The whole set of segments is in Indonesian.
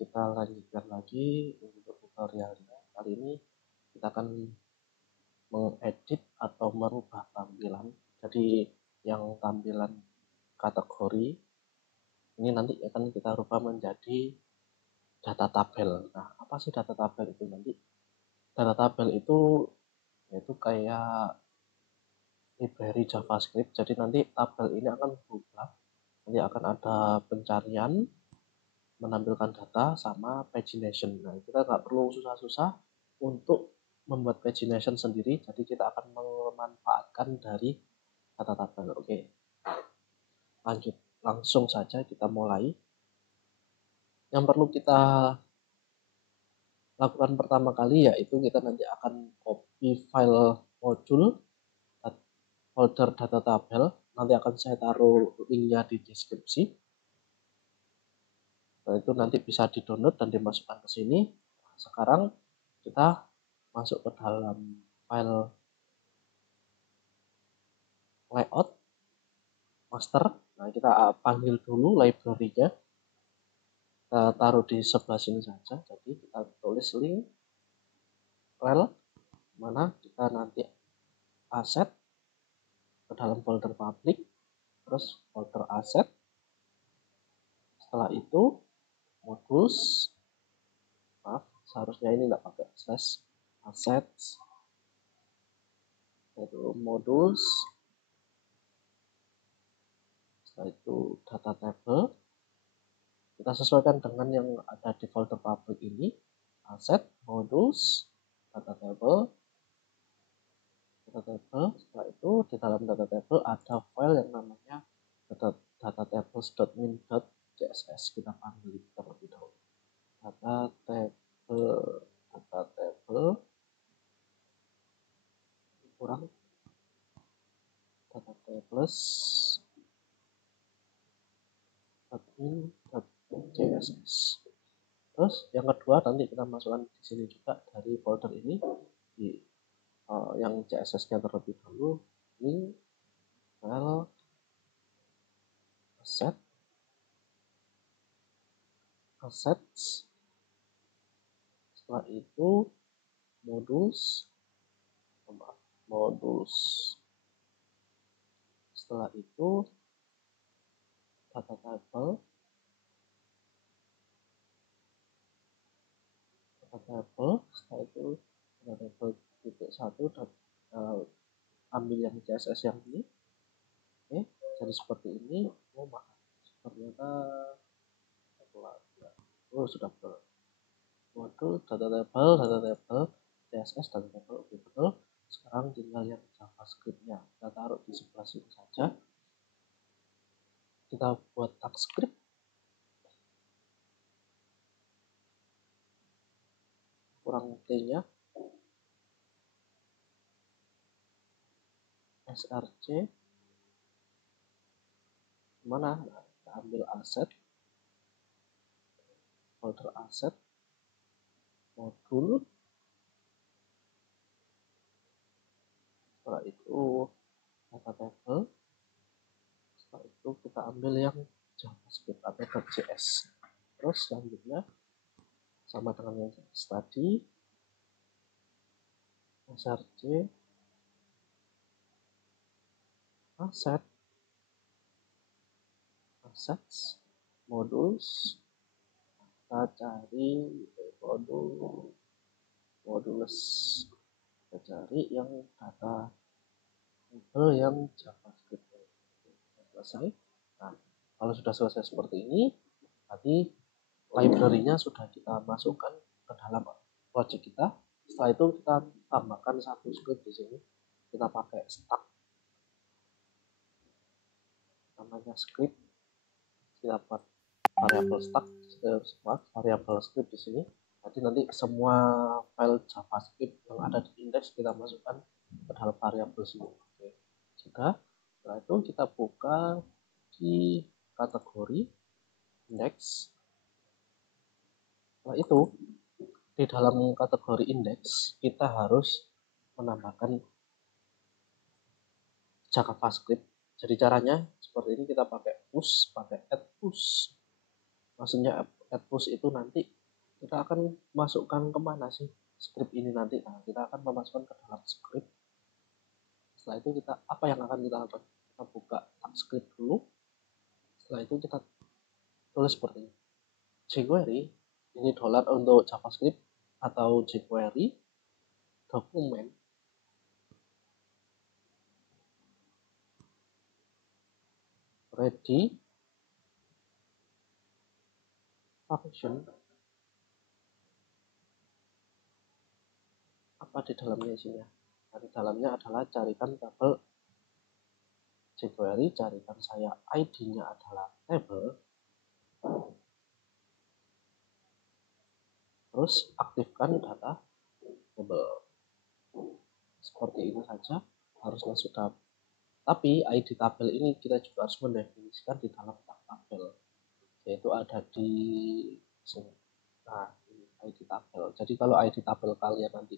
kita lanjutkan lagi untuk tutorialnya. Kali ini kita akan mengedit atau merubah tampilan. Jadi yang tampilan kategori ini nanti akan kita rubah menjadi data tabel. Nah, apa sih data tabel itu nanti? Data tabel itu yaitu kayak library JavaScript. Jadi nanti tabel ini akan berubah. Nanti akan ada pencarian, menampilkan data, sama pagination. Nah, kita nggak perlu susah-susah untuk membuat pagination sendiri. Jadi kita akan memanfaatkan dari data tabel. Oke, lanjut. Langsung saja kita mulai. Yang perlu kita lakukan pertama kali yaitu kita nanti akan copy file modul folder data tabel. Nanti akan saya taruh linknya di deskripsi. Itu nanti bisa di-download dan dimasukkan ke sini. Sekarang kita masuk ke dalam file layout master. Nah, kita panggil dulu library-nya. Kita taruh di sebelah sini saja. Jadi kita tulis link rel mana kita nanti aset ke dalam folder public, terus folder aset. Setelah itu modus, maaf seharusnya ini nggak pakai slash, assets, itu modus. Setelah itu data table, kita sesuaikan dengan yang ada di folder public ini, aset, modus, data table. Setelah itu di dalam data table ada file yang namanya datatables.min.css. Kita panggil terlebih dahulu data table kurang data tables.min.css. Terus yang kedua nanti kita masukkan di sini juga dari folder ini di yang CSS-nya terlebih dahulu, link file assets. Setelah itu modus. Setelah itu data table. Setelah itu data table titik satu dan ambil yang CSS yang ini. Oke, jadi seperti ini. Oh maaf, ternyata sudah modul data table CSS data table. Oke, betul. Sekarang tinggal yang JavaScript-nya kita taruh di sebelah sini saja. Kita buat tag script. Kurang T-nya. src. Mana? Nah, kita ambil aset. Folder aset. Modul. Setelah itu data table. Setelah itu kita ambil yang JavaScript atau .js. Terus selanjutnya sama dengan yang tadi, src assets modus. Kita cari modulus. Kita cari yang data table yang JavaScript. Selesai. Nah, kalau sudah selesai seperti ini, tadi library-nya sudah kita masukkan ke dalam project kita. Setelah itu kita tambahkan satu script di sini. Kita pakai stack, namanya script. Kita buat variabel stack, variabel script di sini. Jadi nanti semua file JavaScript yang ada di index kita masukkan ke dalam variabel sini. Oke. Sudah. Setelah itu kita buka di kategori index. Setelah itu di dalam kategori index kita harus menambahkan JavaScript. Jadi caranya seperti ini, kita pakai push, pakai add push. Maksudnya add push itu nanti kita akan masukkan kemana sih script ini nanti. Nah, kita akan memasukkan ke dalam script. Setelah itu kita apa yang akan kita lakukan? Kita buka script dulu. Setelah itu kita tulis seperti ini. jQuery ini dolar untuk JavaScript atau jQuery dokumen ready function. Apa di dalamnya isinya? Nah, di dalamnya adalah carikan tabel jQuery, carikan saya ID-nya adalah table, terus aktifkan data table. Seperti ini saja harusnya sudah. Tapi ID tabel ini kita juga harus mendefinisikan di dalam tabel, yaitu ada di sini. Nah, ini ID tabel. Jadi kalau ID tabel kalian nanti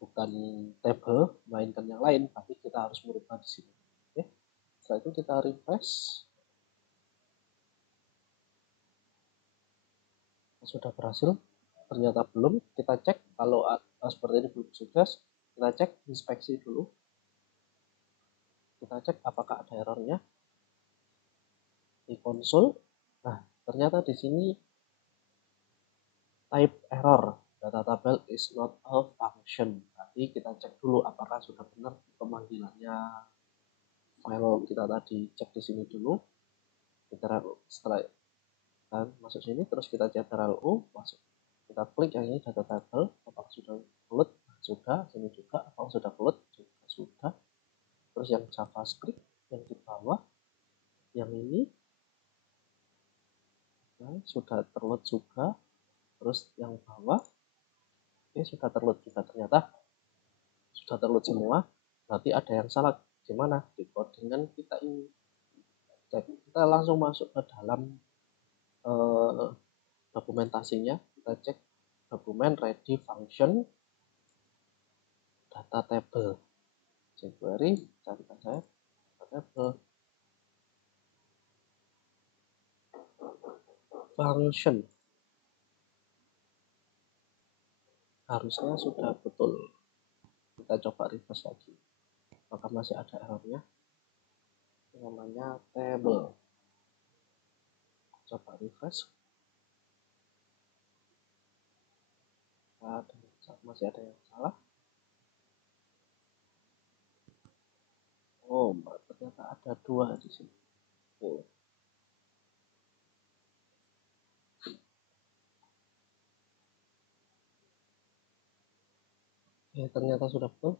bukan table, mainkan yang lain, berarti kita harus merubah di sini. Oke. Setelah itu kita refresh. Sudah berhasil? Ternyata belum. Kita cek kalau seperti ini belum sukses. Kita cek inspeksi dulu. Kita cek apakah ada errornya di konsol. Nah, ternyata di sini type error, data table is not a function. Berarti kita cek dulu apakah sudah benar pemanggilannya file kita tadi. Cek di sini dulu. Setelah kita masuk sini, terus kita Ctrl U, masuk. Kita klik yang ini data table, apakah sudah load? Sudah. Sini juga apakah sudah load? Juga sudah. Terus yang JavaScript yang di bawah, yang ini nah, sudah terload juga. Terus yang bawah ini sudah terload juga. Ternyata sudah terload semua. Berarti ada yang salah. Gimana? Di codingan kita ini. Kita langsung masuk ke dalam dokumentasinya. Kita cek dokumen ready function data table jQuery, carikan saya data table function, harusnya sudah betul. Kita coba refresh lagi, maka masih ada errornya, namanya table. Coba refresh, masih ada yang salah. Oh, ternyata ada dua di sini. Oh. Ternyata sudah betul.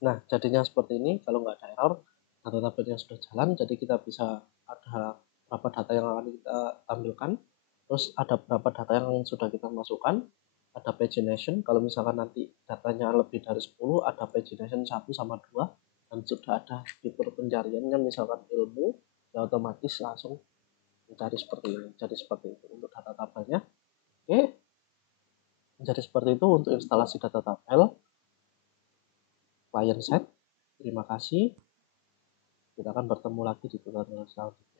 Nah, jadinya seperti ini. Kalau nggak ada error, data tabelnya sudah jalan. Jadi kita bisa ada berapa data yang akan kita tampilkan. Terus ada berapa data yang sudah kita masukkan. Ada pagination. Kalau misalkan nanti datanya lebih dari 10, ada pagination 1 sama 2. Dan sudah ada fitur pencariannya, misalkan ilmu, ya otomatis langsung mencari seperti ini. Jadi seperti itu untuk data tabelnya. Oke. Jadi seperti itu untuk instalasi data tabel client side. Terima kasih. Kita akan bertemu lagi di tutorial selanjutnya.